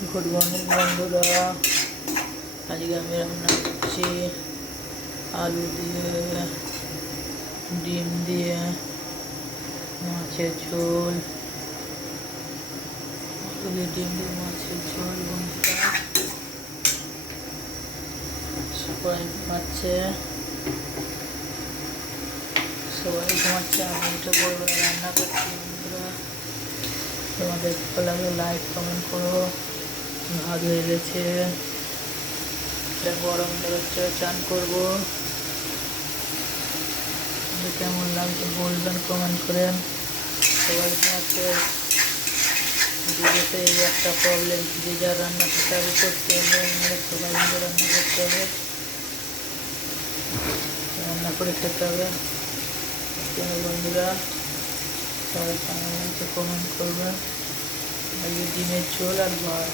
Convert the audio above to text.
Good morning বন্ধুরা। আজকে আমি রান্না করছি আলু দিয়ে, ডিম দিয়ে মাছের ঝোল। আলু দিয়ে ডিম দিয়ে মাছের ঝোল বন্ধুরা। সবাই ঘুমাচ্ছে, আমি এটা করবো, রান্না করছি বন্ধুরা। তোমাদের ভালো লাগলে লাইক কমেন্ট করো। ভাত হয়ে গেছে, গরম বেরোচ্ছে, চান করবো। কেমন লাগছে বলবেন কমেন্ট করেন। সবাই ঘুমাচ্ছে, দুটোতে এই একটা প্রবলেম, যে যার রান্না করতে হবে, করতে হবে, সবাই মিলে রান্না করতে হবে, রান্না করে খেতে হবে। বন্ধুরা সবাই কমেন্ট করবেন। আজকে ডিমের ঝোল আর ভাত।